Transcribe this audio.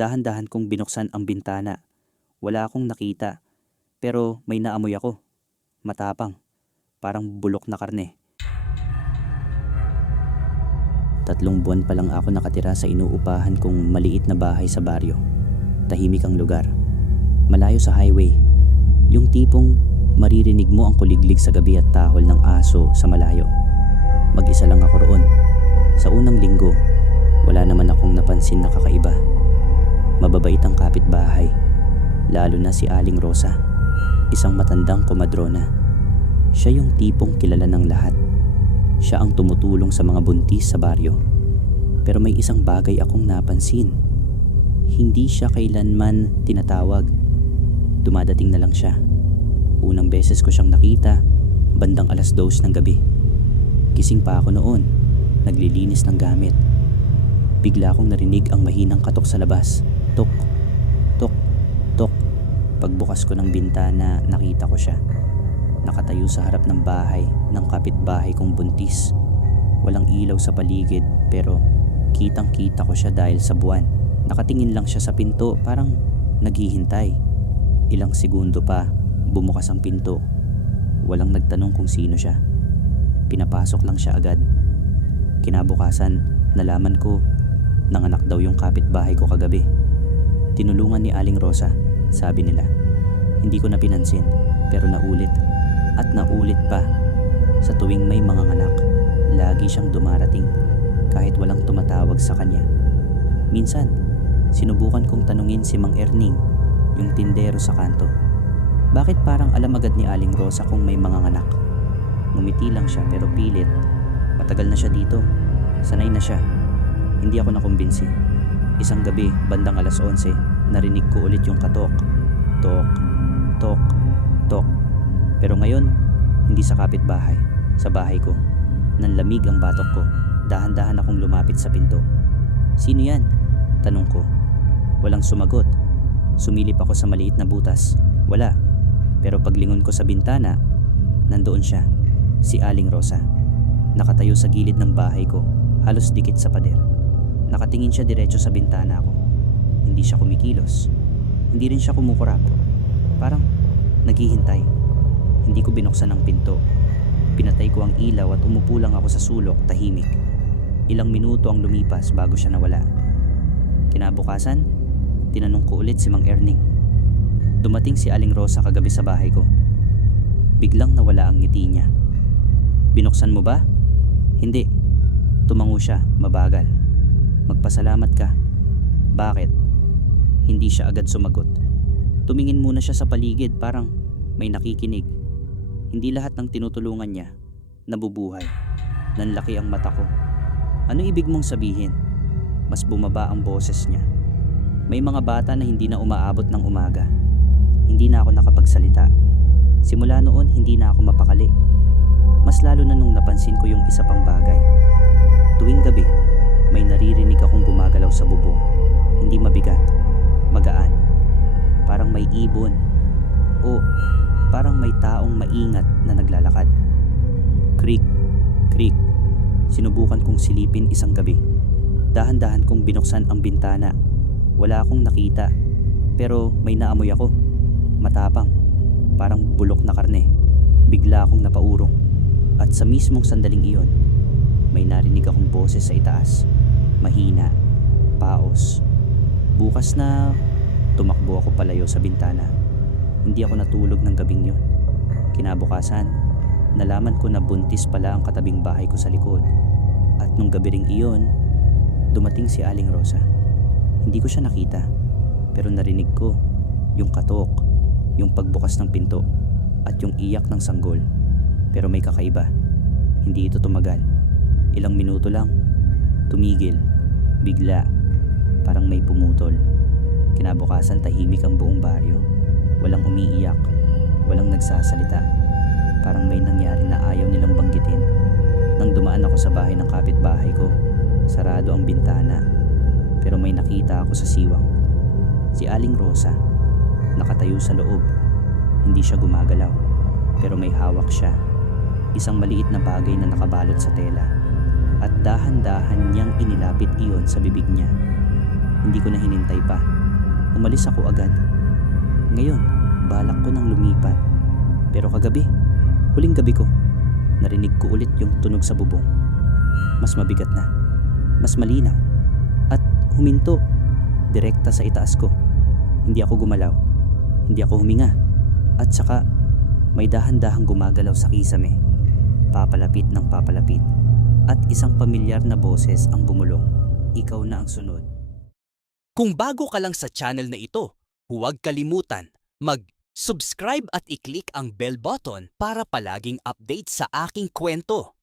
Dahan-dahan kong binuksan ang bintana. Wala akong nakita, pero may naamoy ako. Matapang, parang bulok na karne. 3 buwan pa lang ako nakatira sa inuupahan kong maliit na bahay sa baryo. Tahimik ang lugar. Malayo sa highway. Yung tipong maririnig mo ang kuliglig sa gabi at tahol ng aso sa malayo. Mag-isa lang ako roon. Sa unang linggo, wala naman akong napansin na kakaiba. Mababait ang kapitbahay, lalo na si Aling Rosa, isang matandang komadrona. Siya yung tipong kilala ng lahat. Siya ang tumutulong sa mga buntis sa baryo. Pero may isang bagay akong napansin. Hindi siya kailanman tinatawag. Dumadating na lang siya. Unang beses ko siyang nakita, bandang 2:00 ng gabi. Gising pa ako noon, naglilinis ng gamit. Bigla akong narinig ang mahinang katok sa labas. Tok, tok, tok. Pagbukas ko ng bintana, nakita ko siya. Nakatayo sa harap ng bahay ng kapitbahay kong buntis. Walang ilaw sa paligid pero kitang-kita ko siya dahil sa buwan. Nakatingin lang siya sa pinto, parang naghihintay. Ilang segundo pa, bumukas ang pinto. Walang nagtanong kung sino siya. Pinapasok lang siya agad. Kinabukasan, nalaman ko nanganak daw yung kapitbahay ko kagabi. Tinulungan ni Aling Rosa, sabi nila. Hindi ko na pinansin, pero naulit at naulit pa. Sa tuwing may mga nganak, lagi siyang dumarating kahit walang tumatawag sa kanya. Minsan, sinubukan kong tanungin si Mang Erning, yung tindero sa kanto. Bakit parang alam agad ni Aling Rosa kung may mga nganak? Ngumiti lang siya pero pilit. Matagal na siya dito. Sanay na siya. Hindi ako nakumbinsi. Isang gabi, bandang 11:00, narinig ko ulit yung katok. Tok, tok, tok. Pero ngayon, hindi sa kapitbahay, sa bahay ko. Nanlamig ang batok ko. Dahan-dahan akong lumapit sa pinto. Sino yan? Tanong ko. Walang sumagot. Sumilip ako sa maliit na butas. Wala. Pero paglingon ko sa bintana, nandoon siya. Si Aling Rosa. Nakatayo sa gilid ng bahay ko, halos dikit sa pader. Nakatingin siya diretso sa bintana ko. Hindi siya kumikilos. Hindi rin siya kumukurap. Parang naghihintay. Hindi ko binuksan ang pinto. Pinatay ko ang ilaw at umupo lang ako sa sulok, tahimik. Ilang minuto ang lumipas bago siya nawala. Kinabukasan, tinanong ko ulit si Mang Erning. Dumating si Aling Rosa kagabi sa bahay ko. Biglang nawala ang ngiti niya. Binuksan mo ba? Hindi. Tumango siya, mabagal. Magpasalamat ka. Bakit? Hindi siya agad sumagot. Tumingin muna siya sa paligid, parang may nakikinig. Hindi lahat ng tinutulungan niya nabubuhay. Nanlaki ang mata ko. Ano ibig mong sabihin? Mas bumaba ang boses niya. May mga bata na hindi na umaabot ng umaga. Hindi na ako nakapagsalita. Simula noon, hindi na ako mapakali. Mas lalo na nung napansin ko yung isa pang bagay. Tuwing gabi, may naririnig akong gumagalaw sa bubong. Hindi mabigat, magaan. Parang may ibon. O parang may taong maingat na naglalakad. Creak, creak. Sinubukan kong silipin isang gabi. Dahan-dahan kong binuksan ang bintana. Wala akong nakita, pero may naamoy ako. Matapang, parang bulok na karne. Bigla akong napaurong. At sa mismong sandaling iyon, may narinig akong boses sa itaas. Mahina, paos. Bukas na tumakbo ako palayo sa bintana. Hindi ako natulog ng gabing yun. Kinabukasan, nalaman ko na buntis pala ang katabing bahay ko sa likod. At nung gabi ring iyon, dumating si Aling Rosa. Hindi ko siya nakita, pero narinig ko yung katok, yung pagbukas ng pinto, at yung iyak ng sanggol. Pero may kakaiba. Hindi ito tumagal. Ilang minuto lang. Tumigil. Bigla. Parang may pumutol. Kinabukasan, tahimik ang buong baryo. Walang umiiyak. Walang nagsasalita. Parang may nangyari na ayaw nilang banggitin. Nang dumaan ako sa bahay ng kapitbahay ko, sarado ang bintana. Pero may nakita ako sa siwang. Si Aling Rosa. Nakatayo sa loob. Hindi siya gumagalaw. Pero may hawak siya. Isang maliit na bagay na nakabalot sa tela. At dahan-dahan niyang inilapit iyon sa bibig niya. Hindi ko na hinintay pa. Umalis ako agad. Ngayon, balak ko nang lumipat. Pero kagabi, huling gabi ko, narinig ko ulit yung tunog sa bubong. Mas mabigat na, mas malinaw, at huminto direkta sa itaas ko. Hindi ako gumalaw, hindi ako huminga, at saka may dahan-dahang gumagalaw sa kisame. Papalapit ng papalapit, at isang pamilyar na boses ang bumulong. Ikaw na ang sunod. Kung bago ka lang sa channel na ito, huwag kalimutan mag-subscribe at i-click ang bell button para palaging update sa aking kwento.